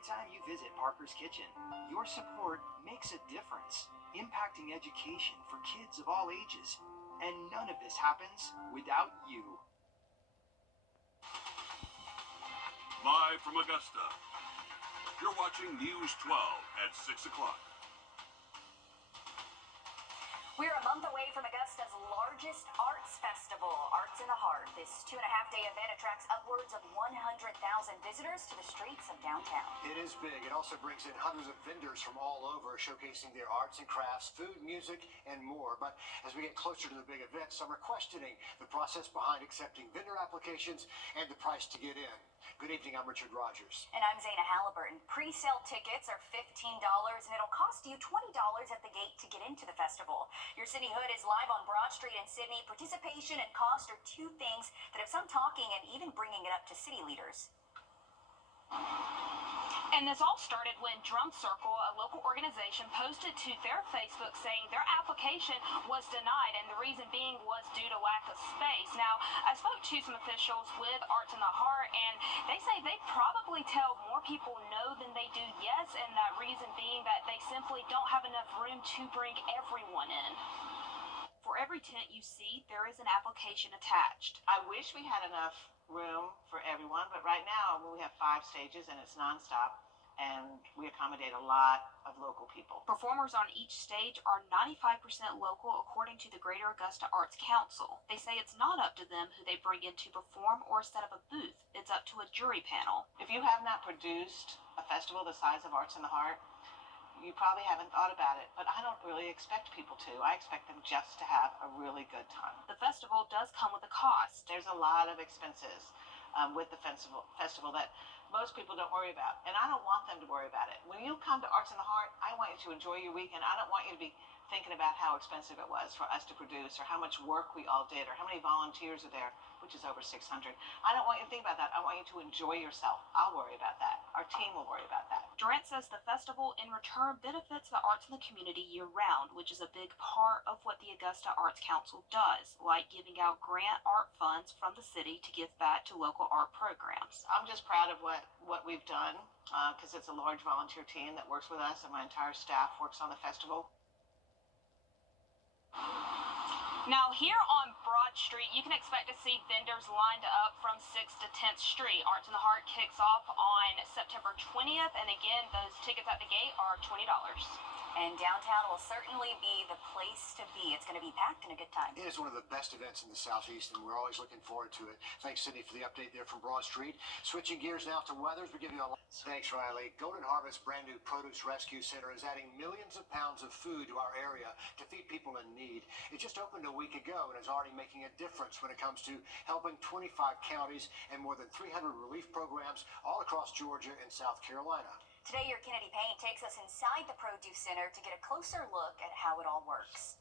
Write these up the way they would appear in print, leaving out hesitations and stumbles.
every time you visit Parker's Kitchen, your support makes a difference, impacting education for kids of all ages. And none of this happens without you. Live from Augusta, you're watching News 12 at 6 o'clock. We're a month away from Augusta's largest arts festival, Arts in the Heart. This 2.5-day event attracts upwards of 100,000 visitors to the streets of downtown. It is big. It also brings in hundreds of vendors from all over, showcasing their arts and crafts, food, music, and more. But as we get closer to the big event, some are questioning the process behind accepting vendor applications and the price to get in. Good evening, I'm Richard Rogers. And I'm Zaina Halliburton. Pre-sale tickets are $15, and it'll cost you $20 at the gate to get into the festival. Your Sydney Hood is live on Broad Street in Sydney. Participation and cost are two things that have some talking and even bringing it up to city leaders. And this all started when Drum Circle, a local organization, posted to their Facebook saying their application was denied, and the reason being was due to lack of space. Now, I spoke to some officials with Arts in the Heart, and they say they probably tell more people no than they do yes, and that reason being that they simply don't have enough room to bring everyone in. For every tent you see, there is an application attached. I wish we had enough room for everyone, but right now we have 5 stages and it's nonstop, and we accommodate a lot of local people. Performers on each stage are 95% local according to the Greater Augusta Arts Council. They say it's not up to them who they bring in to perform or set up a booth. It's up to a jury panel. If you have not produced a festival the size of Arts in the Heart, you probably haven't thought about it, but I don't really expect people to. I expect them just to have a really good time. The festival does come with a cost. There's a lot of expenses with the festival that most people don't worry about, and I don't want them to worry about it. When you come to Arts in the Heart, I want you to enjoy your weekend. I don't want you to be thinking about how expensive it was for us to produce, or how much work we all did, or how many volunteers are there, which is over 600. I don't want you to think about that. I want you to enjoy yourself. I'll worry about that. Our team will worry about that. Durant says the festival, in return, benefits the arts in the community year-round, which is a big part of what the Augusta Arts Council does, like giving out grant art funds from the city to give back to local art programs. I'm just proud of what we've done, because it's a large volunteer team that works with us, and my entire staff works on the festival. Now, here on Broad Street, you can expect to see vendors lined up from 6th to 10th Street. Arts in the Heart kicks off on September 20th, and again, those tickets at the gate are $20. And downtown will certainly be the place to be. It's going to be packed and a good time. It is one of the best events in the Southeast, and we're always looking forward to it. Thanks, Sydney, for the update there from Broad Street. Switching gears now to weathers, we give you a lot. Thanks, Riley. Golden Harvest brand new produce rescue center is adding millions of pounds of food to our area to feed people in need. It just opened a week ago and is already making a difference when it comes to helping 25 counties and more than 300 relief programs all across Georgia and South Carolina. Today, your Kennedy Payne takes us inside the Produce Center to get a closer look at how it all works.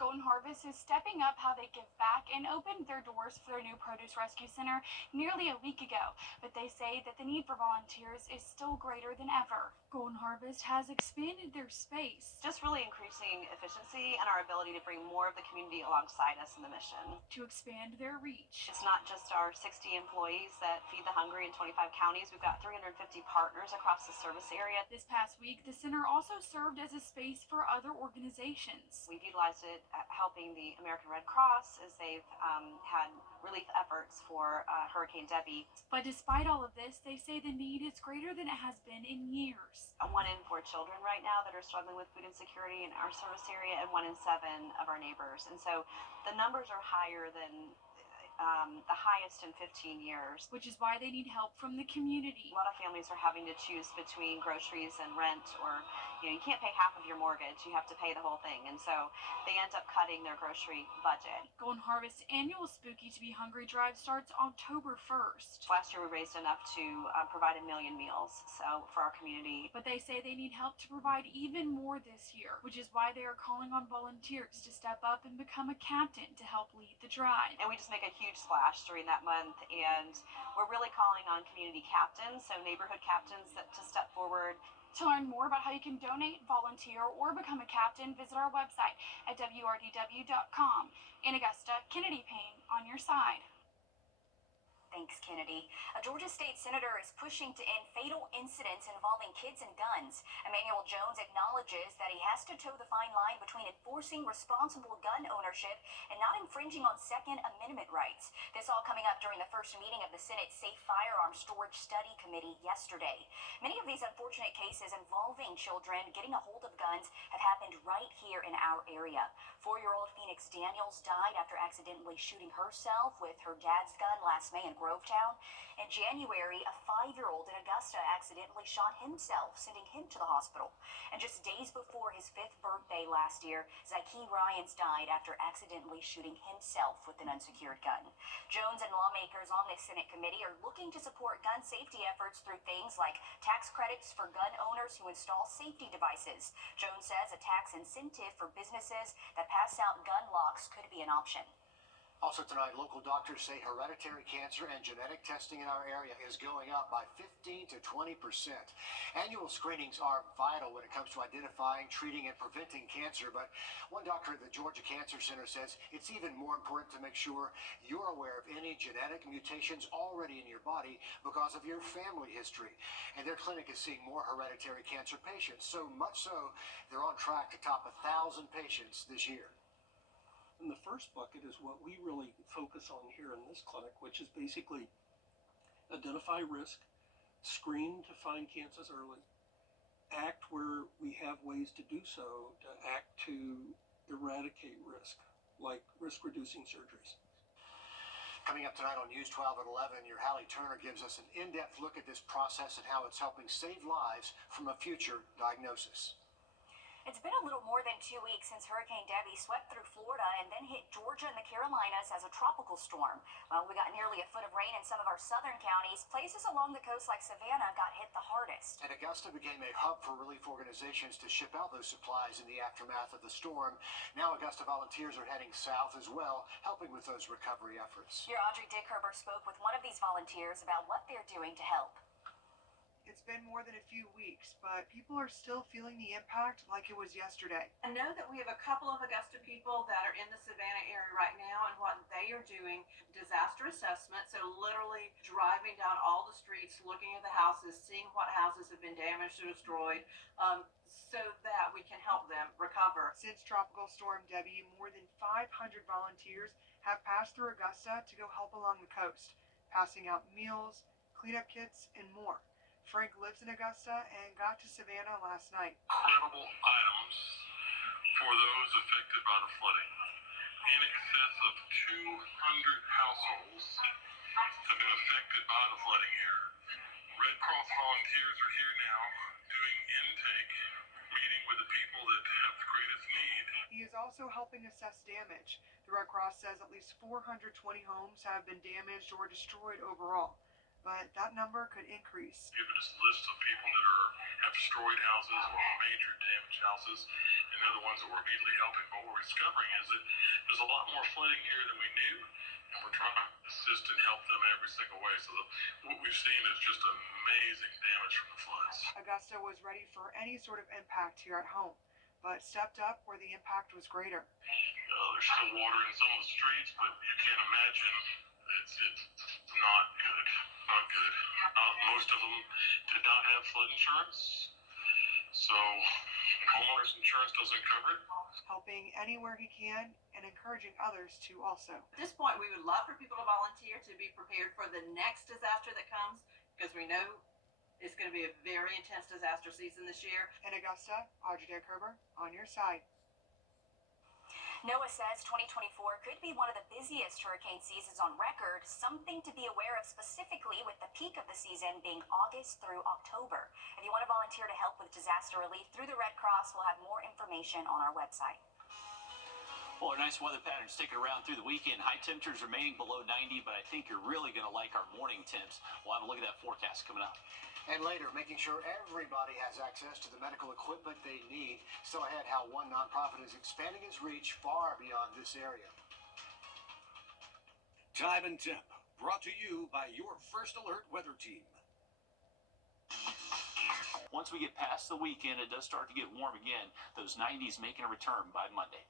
Golden Harvest is stepping up how they give back and opened their doors for their new Produce Rescue Center nearly a week ago, but they say that the need for volunteers is still greater than ever. Golden Harvest has expanded their space, just really increasing efficiency and our ability to bring more of the community alongside us in the mission. To expand their reach. It's not just our 60 employees that feed the hungry in 25 counties. We've got 350 partners across the service area. This past week, the center also served as a space for other organizations. We've utilized it helping the American Red Cross as they've had relief efforts for Hurricane Debbie. But despite all of this, they say the need is greater than it has been in years. 1 in 4 children right now that are struggling with food insecurity in our service area, and 1 in 7 of our neighbors. And so the numbers are higher than the highest in 15 years. Which is why they need help from the community. A lot of families are having to choose between groceries and rent, or you can't pay half of your mortgage, you have to pay the whole thing, and so they end up cutting their grocery budget. Golden Harvest's annual Spooky to Be Hungry drive starts October 1st. Last year we raised enough to provide 1 million meals for our community. But they say they need help to provide even more this year, which is why they are calling on volunteers to step up and become a captain to help lead the drive. And we just make a huge splash during that month, and we're really calling on community captains, so neighborhood captains to step forward. To learn more about how you can donate, volunteer, or become a captain, visit our website at wrdw.com. In Augusta, Kennedy Payne on your side. Thank Thanks, Kennedy. A Georgia state senator is pushing to end fatal incidents involving kids and guns. Emmanuel Jones acknowledges that he has to toe the fine line between enforcing responsible gun ownership and not infringing on Second Amendment rights. This all coming up during the first meeting of the Senate's Safe Firearms Storage Study Committee yesterday. Many of these unfortunate cases involving children getting a hold of guns have happened right here in our area. 4-year-old Phoenix Daniels died after accidentally shooting herself with her dad's gun last May in Grovetown. In January, a 5-year-old in Augusta accidentally shot himself, sending him to the hospital. And just days before his 5th birthday last year, Zyke Ryans died after accidentally shooting himself with an unsecured gun. Jones and lawmakers on this Senate committee are looking to support gun safety efforts through things like tax credits for gun owners who install safety devices. Jones says a tax incentive for businesses that pass out gun locks could be an option. Also tonight, local doctors say hereditary cancer and genetic testing in our area is going up by 15 to 20%. Annual screenings are vital when it comes to identifying, treating, and preventing cancer, but one doctor at the Georgia Cancer Center says it's even more important to make sure you're aware of any genetic mutations already in your body because of your family history. And their clinic is seeing more hereditary cancer patients, so much so they're on track to top 1,000 patients this year. And the first bucket is what we really focus on here in this clinic, which is basically identify risk, screen to find cancers early, act where we have ways to do so, to act to eradicate risk, like risk-reducing surgeries. Coming up tonight on News 12 at 11, your Hallie Turner gives us an in-depth look at this process and how it's helping save lives from a future diagnosis. It's been a little more than 2 weeks since Hurricane Debbie swept through Florida and then hit Georgia and the Carolinas as a tropical storm. Well, we got nearly a foot of rain in some of our southern counties. Places along the coast like Savannah got hit the hardest. And Augusta became a hub for relief organizations to ship out those supplies in the aftermath of the storm. Now Augusta volunteers are heading south as well, helping with those recovery efforts. Your Audrey Dickherber spoke with one of these volunteers about what they're doing to help. It's been more than a few weeks, but people are still feeling the impact like it was yesterday. I know that we have a couple of Augusta people that are in the Savannah area right now, and what they are doing, disaster assessment, so literally driving down all the streets, looking at the houses, seeing what houses have been damaged or destroyed, so that we can help them recover. Since Tropical Storm Debbie, more than 500 volunteers have passed through Augusta to go help along the coast, passing out meals, cleanup kits, and more. Frank lives in Augusta and got to Savannah last night. Incredible items for those affected by the flooding. In excess of 200 households have been affected by the flooding here. Red Cross volunteers are here now doing intake, meeting with the people that have the greatest need. He is also helping assess damage. The Red Cross says at least 420 homes have been damaged or destroyed overall, but that number could increase. Given us a list of people that have destroyed houses or major damaged houses, and they're the ones that we're immediately helping. But what we're discovering is that there's a lot more flooding here than we knew, and we're trying to assist and help them every single way. So what we've seen is just amazing damage from the floods. Augusta was ready for any sort of impact here at home, but stepped up where the impact was greater. There's still water in some of the streets, but you can't imagine. It's not good. Not good. Most of them did not have flood insurance, so homeowners insurance doesn't cover it. Helping anywhere he can and encouraging others to also. At this point, we would love for people to volunteer to be prepared for the next disaster that comes, because we know it's going to be a very intense disaster season this year. In Augusta, Audrey Dickherber on your side. NOAA says 2024 could be one of the busiest hurricane seasons on record, something to be aware of specifically with the peak of the season being August through October. If you want to volunteer to help with disaster relief through the Red Cross, we'll have more information on our website. Well, our nice weather pattern sticking around through the weekend. High temperatures remaining below 90, but I think you're really going to like our morning temps. We'll have a look at that forecast coming up. And later, making sure everybody has access to the medical equipment they need. Still ahead, how one nonprofit is expanding its reach far beyond this area. Time and Temp, brought to you by your First Alert weather team. Once we get past the weekend, it does start to get warm again. Those 90s making a return by Monday.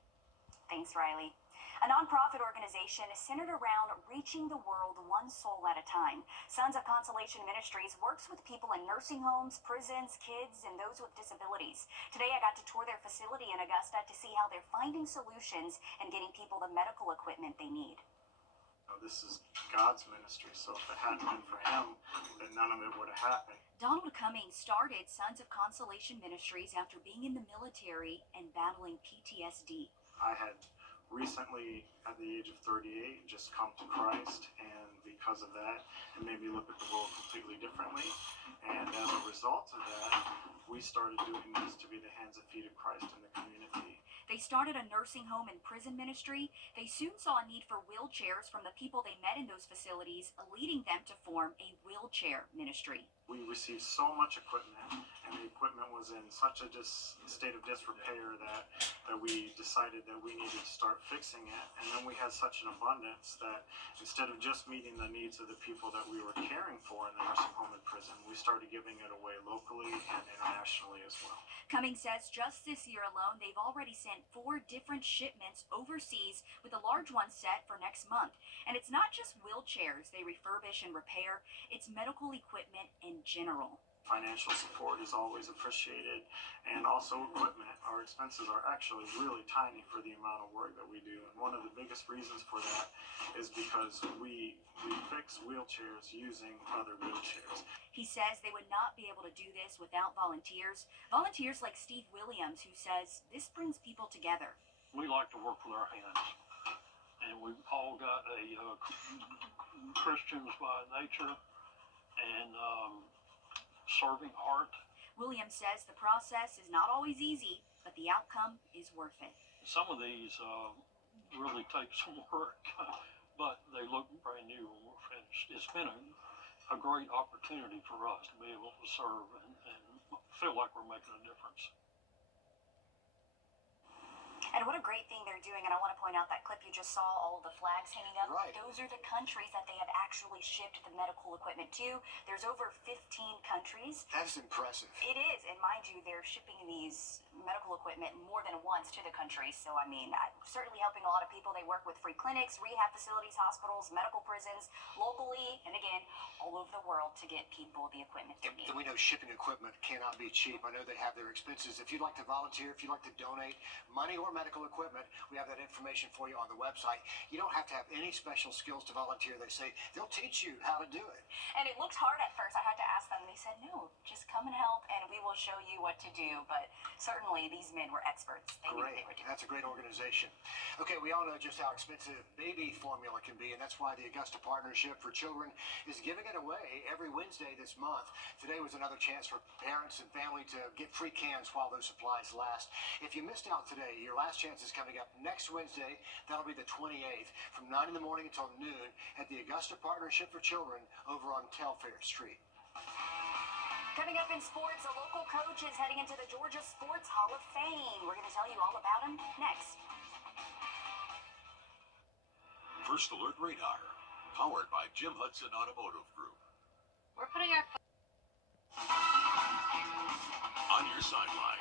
Thanks, Riley. a nonprofit organization centered around reaching the world one soul at a time. Sons of Consolation Ministries works with people in nursing homes, prisons, kids, and those with disabilities. Today I got to tour their facility in Augusta to see how they're finding solutions and getting people the medical equipment they need. This is God's ministry, so if it hadn't been for him, then none of it would have happened. Donald Cummings started Sons of Consolation Ministries after being in the military and battling PTSD. I had recently, at the age of 38, just come to Christ, and because of that, it made me look at the world completely differently. And as a result of that, we started doing this to be the hands and feet of Christ in the community. They started a nursing home and prison ministry. They soon saw a need for wheelchairs from the people they met in those facilities, leading them to form a wheelchair ministry. We received so much equipment, and the equipment was in such a state of disrepair that we decided that we needed to start fixing it. And then we had such an abundance that instead of just meeting the needs of the people that we were caring for in the nursing home and prison, we started giving it away locally and internationally as well. Cummings says just this year alone, they've already sent 4 different shipments overseas, with a large one set for next month. And it's not just wheelchairs they refurbish and repair, it's medical equipment in general. Financial support is always appreciated, and also equipment. Our expenses are actually really tiny for the amount of work that we do. And one of the biggest reasons for that is because we fix wheelchairs using other wheelchairs. He says they would not be able to do this without volunteers. Volunteers like Steve Williams, who says this brings people together. We like to work with our hands, and we've all got a Christians by nature and serving heart. Williams says the process is not always easy, but the outcome is worth it. Some of these really take some work, but they look brand new when we're finished. It's been a great opportunity for us to be able to serve and feel like we're making a difference. And what a great thing they're doing. And I want to point out that clip you just saw, all of the flags hanging up. Right. Those are the countries that they have actually shipped the medical equipment to. There's over 15 countries. That's impressive. It is. And mind you, they're shipping these medical equipment more than once to the countries. So, I mean, certainly helping a lot of people. They work with free clinics, rehab facilities, hospitals, medical prisons, locally, and again, all over the world to get people the equipment they need. And we know shipping equipment cannot be cheap. I know they have their expenses. If you'd like to volunteer, if you'd like to donate money or medical equipment, we have that information for you on the website. You don't have to have any special skills to volunteer. They say they'll teach you how to do it. And it looked hard at first. I had to ask them. They said, no, just come and help, and we will show you what to do. But certainly these men were experts. They knew what they were doing. That's a great organization. Okay, we all know just how expensive baby formula can be, and that's why the Augusta Partnership for Children is giving it away every Wednesday this month. Today was another chance for parents and family to get free cans while those supplies last. If you missed out today, your last chance is coming up next Wednesday. That'll be the 28th from 9 in the morning until noon at the Augusta Partnership for Children over on Telfair Street. Coming up in sports, a local coach is heading into the Georgia Sports Hall of Fame. We're going to tell you all about him next. First Alert Radar, powered by Jim Hudson Automotive Group. We're putting our On your sideline.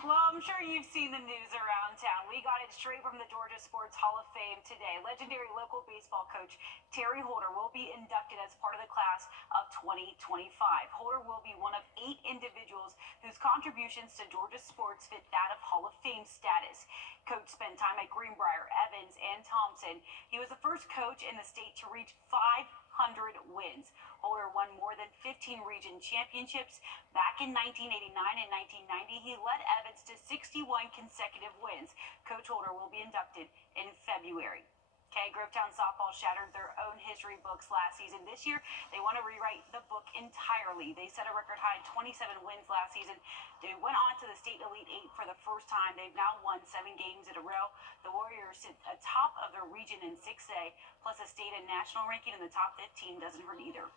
Well, I'm sure you've seen the news around town. We got it straight from the Georgia Sports Hall of Fame today. Legendary local baseball coach Terry Holder will be inducted as part of the class of 2025. Holder will be one of 8 individuals whose contributions to Georgia sports fit that of Hall of Fame status. Coach spent time at Greenbrier, Evans, and Thompson. He was the first coach in the state to reach 500 wins. Holder won more than 15 region championships. Back in 1989 and 1990, he led Evans to 61 consecutive wins. Coach Holder will be inducted in February. Okay, Grovetown softball shattered their own history books last season. This year, they want to rewrite the book entirely. They set a record high 27 wins last season. They went on to the state Elite 8 for the first time. They've now won 7 games in a row. The Warriors sit atop of their region in 6A, plus a state and national ranking in the top 15 doesn't hurt either.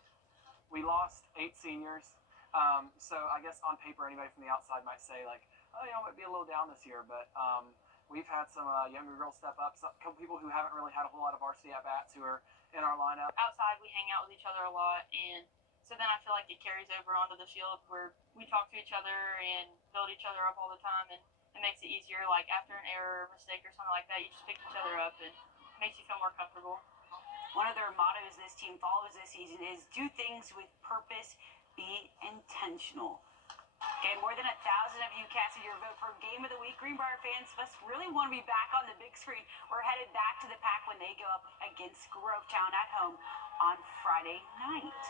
We lost 8 seniors. So I guess on paper, anybody from the outside might say, like, oh, you know, it might be a little down this year. But we've had some younger girls step up, a couple people who haven't really had a whole lot of varsity at-bats who are in our lineup. Outside, we hang out with each other a lot, and so then I feel like it carries over onto the field where we talk to each other and build each other up all the time. And it makes it easier. Like after an error or mistake or something like that, you just pick each other up and it makes you feel more comfortable. One of their mottos this team follows this season is do things with purpose, be intentional. Okay, more than 1,000 of you casted your vote for Game of the Week. Greenbrier fans must really want to be back on the big screen. We're headed back to the Pack when they go up against Grovetown at home on Friday night.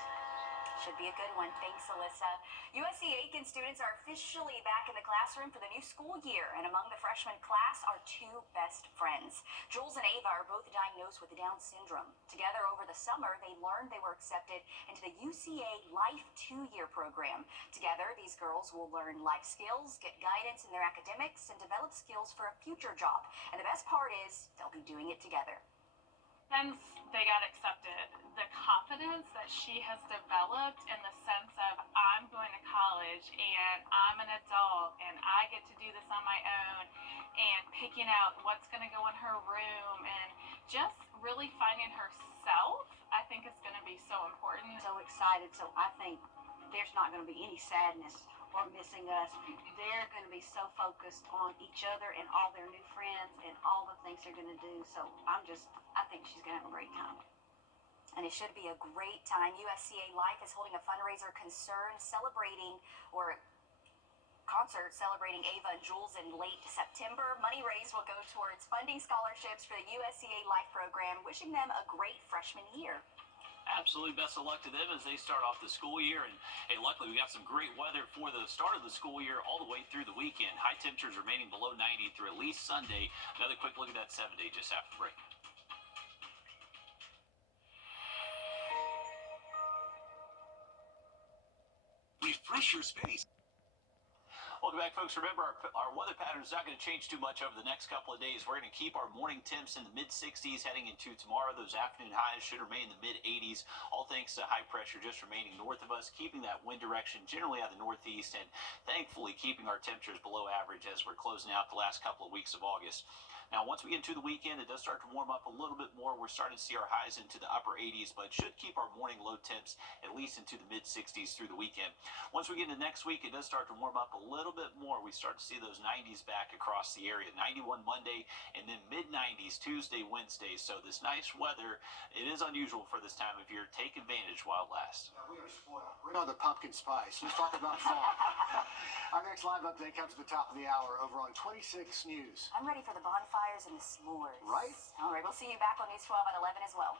Should be a good one. Thanks, Alyssa. USC Aiken students are officially back in the classroom for the new school year, and among the freshman class are two best friends. Jules and Ava are both diagnosed with Down syndrome. Together over the summer, they learned they were accepted into the UCA Life 2-year program. Together, these girls will learn life skills, get guidance in their academics, and develop skills for a future job. And the best part is they'll be doing it together. Since they got accepted, the confidence that she has developed in the sense of I'm going to college and I'm an adult and I get to do this on my own and picking out what's going to go in her room and just really finding herself, I think is going to be so important. So excited, so I think there's not going to be any sadness or missing us. They're going to be so focused on each other and all their new friends and all the things they're going to do. So I think she's going to have a great time. And it should be a great time. USCA Life is holding a fundraiser concert celebrating Ava and Jules in late September. Money raised will go towards funding scholarships for the USCA Life program, wishing them a great freshman year. Absolutely best of luck to them as they start off the school year. And hey, luckily we got some great weather for the start of the school year all the way through the weekend. High temperatures remaining below 90 through at least Sunday. Another quick look at that 7-day just after the break. Refresh your space. Welcome back, folks. Remember, our weather pattern is not going to change too much over the next couple of days. We're going to keep our morning temps in the mid-60s heading into tomorrow. Those afternoon highs should remain in the mid-80s, all thanks to high pressure just remaining north of us, keeping that wind direction generally out of the northeast, and thankfully keeping our temperatures below average as we're closing out the last couple of weeks of August. Now, once we get into the weekend, it does start to warm up a little bit more. We're starting to see our highs into the upper 80s, but should keep our morning low temps at least into the mid-60s through the weekend. Once we get into next week, it does start to warm up a little bit more. We start to see those 90s back across the area. 91 Monday, and then mid-90s Tuesday, Wednesday. So this nice weather, it is unusual for this time of year. Take advantage while it lasts. We are spoiled. Bring on the pumpkin spice. Let's talk about fall. Our next live update comes at the top of the hour over on 26 News. I'm ready for the bonfires and the s'mores. Right? All right, we'll see you back on News 12 at 11 as well.